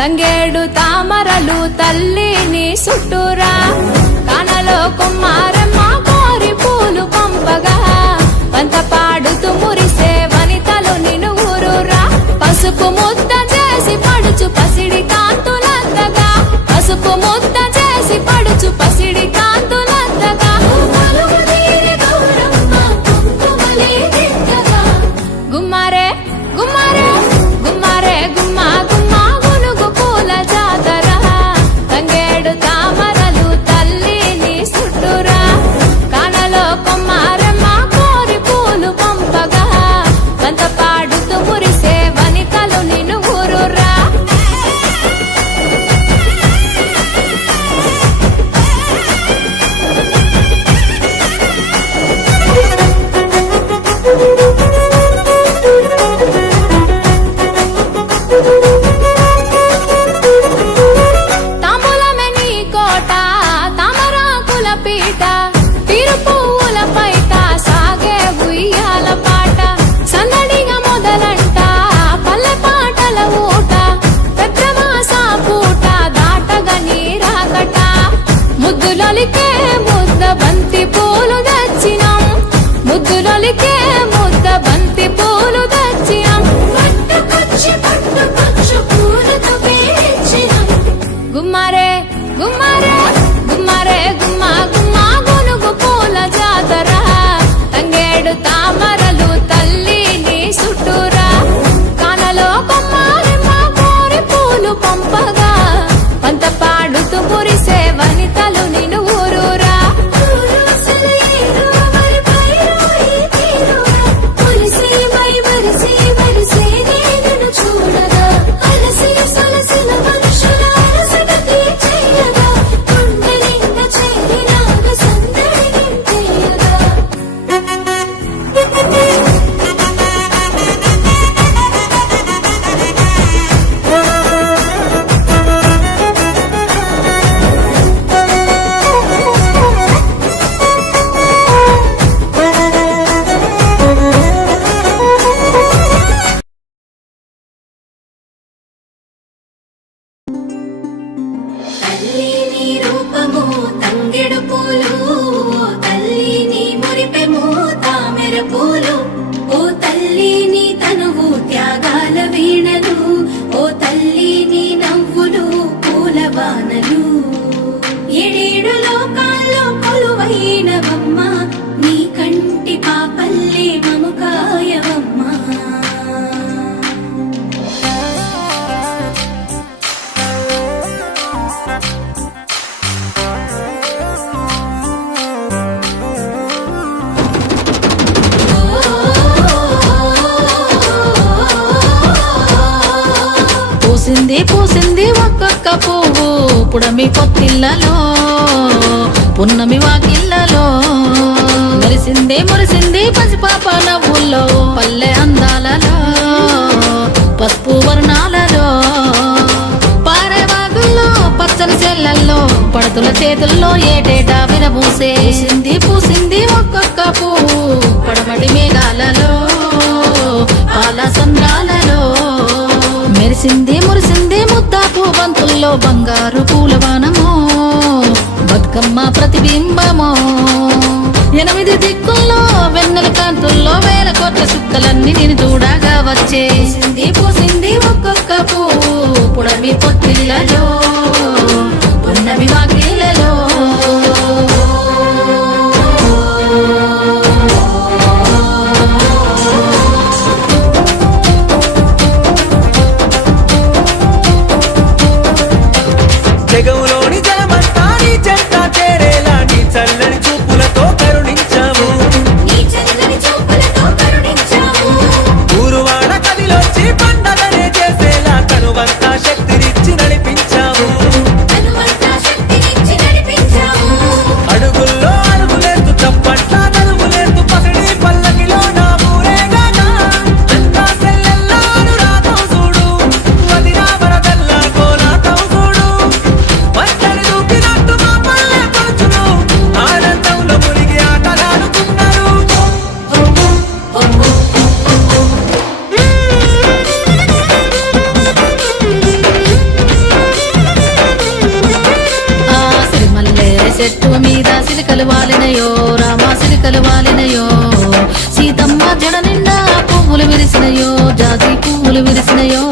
తంగేడు తామరలు తల్లిని చుట్టూరా కానలో కుమారమ్మ కోరి పూలు పంపగా పంత పాడుతూ మురిసే వనితలు నిన్ను ఊరురా పసుపు ముద్ద చేసి పడుచు పసిడి కాంతులందగా పసుపు ముద్ద చేసి పడుచు పసిడి కాంతులందగా గుమ్మారే గుమ్మారే గుమ్మారే గుమ్మా గుమ్మా గునుగు పూల జాతర తంగేడు తామరలు తల్లిని చుట్టూరా కానలో కుమారమ్మ కోరి పూలు పంపగా పంత పాడుతూ మురిసే వనితలు నిన్ను ఊరురా పీట తిరుపుల పైట సాగే ఉయ్యాల పాట సందడిగా మొదలంట పల్లె పాటల ఊట పెద్రమాస పూట దాటగా నీరాకట ముద్దులొలికే ముద్ద బంతి పూలు దచ్చినం ముద్దులొలికే ముద్ద బంతి పూలు దచ్చినం పట్టుకొచ్చి పూలతో పేర్చినం గుమ్మారే గుమ్మారే గుమ్మారే గుమ్మా గుమ్మా గునుగు పూల జాతర తంగేడు తామరలు తల్లిని చుట్టూరా కానలో కుమారమ్మ కోరి పూలు పంపగా పంత పాడుతూ మురిసే వనితలు నిన్ను ఊరూరా చూడగా అలసి సలసిన మనుషుల అలసట తీర్చేయగా ఏడేడు లోకాల్లో కొలువైనవమ్మ నీ కంటి పాపల్లే మముకాయవమ్మ పూసింది పూసింది ఒక్కొక్క పువ్వు పుడమి పొత్తిళ్లలో పున్నమి వాకిళ్లలో మురిసింది మురిసింది పసిపాప నవ్వుల్లో పల్లె అందాలలో పసుపు వర్ణాలలో పారే వాగుల్లో పచ్చని చెల్లల్లో పడతుల చేతుల్లో ఏటేటా విరబూసే పూసింది పూసింది ఒక్కొక్క పువ్వు పడమటి మేఘాలలో పాల సంద్రాలలో మెరిసింది మురిసింది ముద్దాపు బంతుల్లో బంగారు పూలవానమో బతుకమ్మ ప్రతిబింబమో 8 దిక్కుల్లో వెన్నెల కాంతుల్లో వేల కోట్ల చుక్కలన్నీ నేను చూడగా వచ్చే పూసింది పూసింది ఒక్కొక్క పువ్వు పుడమి పొత్తిళ్లలో పున్నమి వాకిళ్లలో జగములోని జలమంతా నీ చెంత చేరేలా నీ చల్లని చూపులతో కరుణించాము ఊరువాడ కదిలొచ్చి పండగనే చేసేలా తనువంతా శక్తినిచ్చి నడిపించాము అడుగుల్లో అడుగులేస్తూ చప్పట్ల నలుగులేస్తూ పసిడి పల్లకిలో నా ఊరేగానా అంతా సెల్లెల్లా అనురాగం చూడు వదినా వరదల్లా కోలాటం చూడు వంటని చెట్టు మీద సిలికలు వాలినయో రామ సిలికలు వాలినయో సీతమ్మ జడ నిండా పువ్వులు విరిసినయో జాజి పువ్వులు విరిసినయో